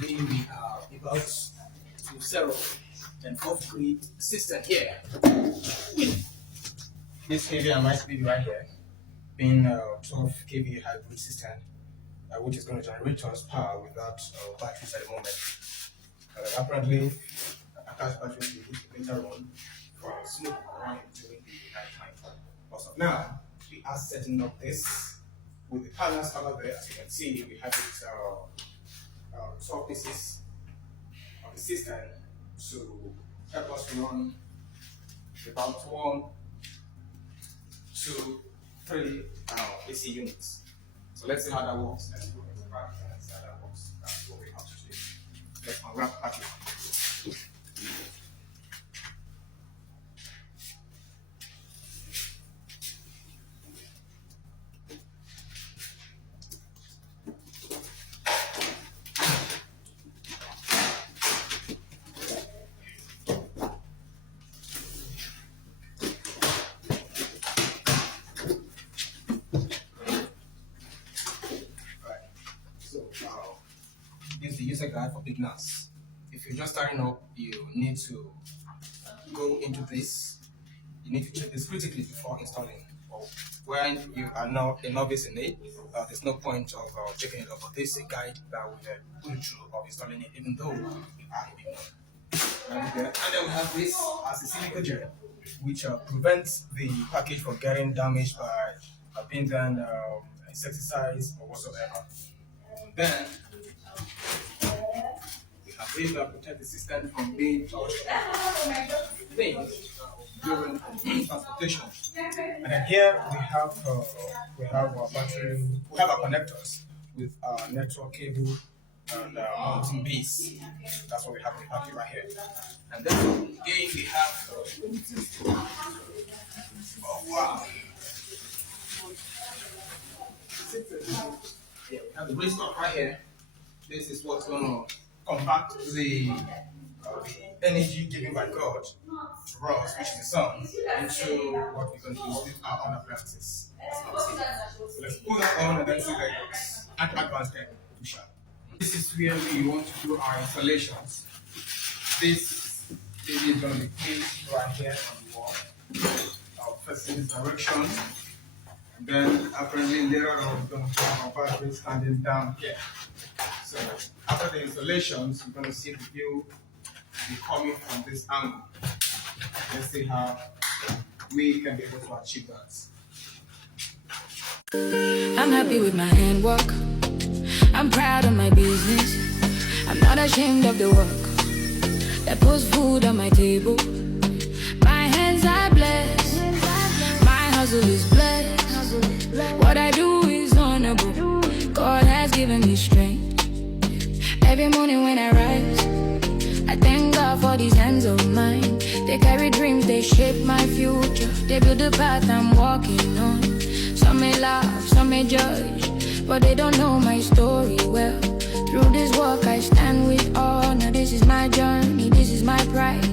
Today we are about to settle an off-grid system here with this heavy and light baby right here, being a 12 kV hybrid system, which is going to generate us power without batteries at the moment. Apparently, a cash battery will be used later on for smooth running during the night time. As of now, we are setting up this with the panels over there. As you can see, we have it 12 pieces of the system to help us run about 1, 2, 3 AC units. So let's see how that works. Let's go into practice and see how that works. That's what we have to do. Let's unwrap package. Use the user guide for beginners. If you're just starting up, you need to go into this. You need to check this critically before installing. When you are now a novice in it, there's no point of checking it out. But this is a guide that will put you through of installing it, even though you are a beginner. And then we have this as a silica gel, which prevents the package from getting damaged by being done insecticides or whatsoever. Then we have this that protect the system from being things during transportation. And then here we have our battery, we have our connectors with our network cable and mounting base. That's what we have in the package right here. And then again we have wow. Yeah, we have the brace knob right here. This is what's going to compact the energy given by God to us, which is the sun, into what we're going to use with our own appliances. So let's put that on and then see like at advanced end push up. This is where we want to do our installations. This baby is going to be placed right here on the wall. I'll first in this direction. And then apparently later on we're going to have our battery standing down here. So after the installations, we're going to see the view be coming from this angle. Let's see how we can be able to achieve that. I'm happy with my handwork. I'm proud of my business. I'm not ashamed of the work that puts food on my table. My hands are blessed. My hustle is blessed. What I do is honorable. God has given me strength. Every morning when I rise, I thank God for these hands of mine. They carry dreams, they shape my future. They build the path I'm walking on. Some may laugh, some may judge, but they don't know my story well. Through this work I stand with honor. This is my journey, this is my pride.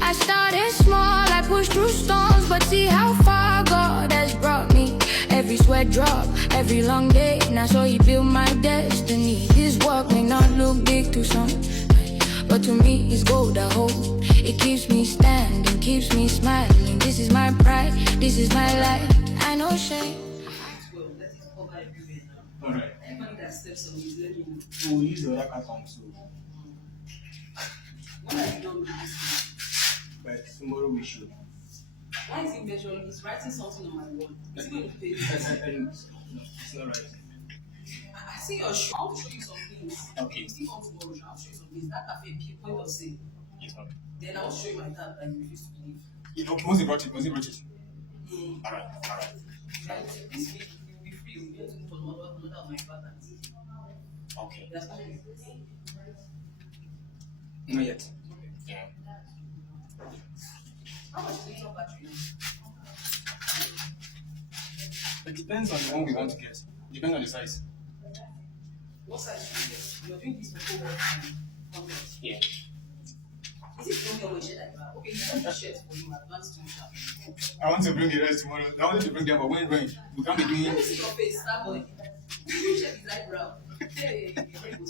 I started small, I pushed through storms, but see how far God has brought me. Every sweat drop, every long day, now so He built my destiny. This work may not look big to some, but to me it's gold I hold. It keeps me standing, keeps me smiling. This is my pride, this is my life. I know shame. Alright. We'll use the other carton too. When are you done with this? But tomorrow we should. Why is he measuring? He's writing something on my wall. Is he going to pay? No, it's not right. I see your shoe. I'll show you some things. Okay. See on tomorrow, I'll show you some things. That cafe, point of sale. Yes, ma'am. Then I'll show you my card that you refuse to believe. Okay, once he brought it, Alright. Right. This week, you'll be free. You'll be able to put another of my patterns. Okay. That's fine. Not yet. Yeah. How much is your battery? It depends on the one we want to get. Depends on the size. What size do you get? You're doing this before work. Yeah. Is it the only shirt I have? Okay, you have the shirt for you, advanced to shop. I want to bring the rest tomorrow. I wanted to bring them, but when we can't be doing. Let me see your face, star boy. You check his eyebrow. Hey, very good.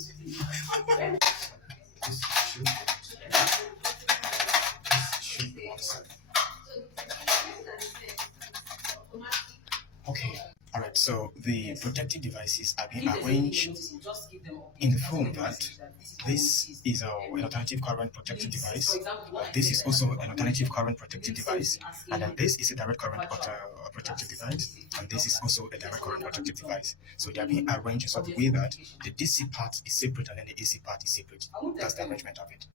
the protective devices are being If there's any arranged notice, just give them updates. in the That's form what they that say, that this is an alternative current protective For device. example, This is also an alternative current protective device, and then this is a direct current protective device, and this is also a direct current protective device. So they are being arranged in such a way that the DC part is separate and then the AC part is separate. That's the arrangement of it.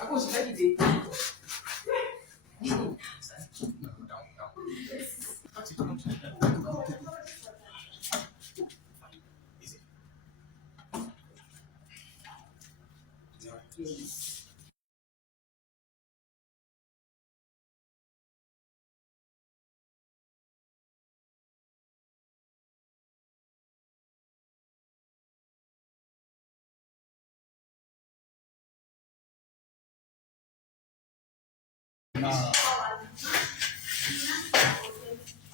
I was ready to No, down. That's it. Easy.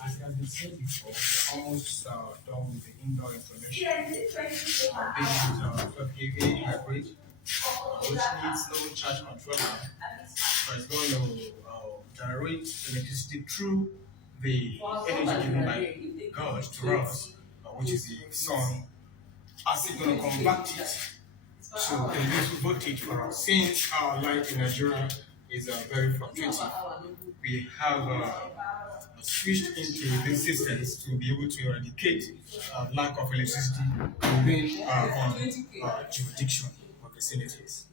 As has been said before, we're almost done with the indoor installation. This is 12 kV hybrid, which needs no charge controller, but it's going to generate electricity through the energy given by God to us, which is the sun, as it's going to convert it to electric voltage for us. Since our light in Nigeria is very fluctuating, we have switched into these systems to be able to eradicate lack of electricity within our jurisdiction or vicinities.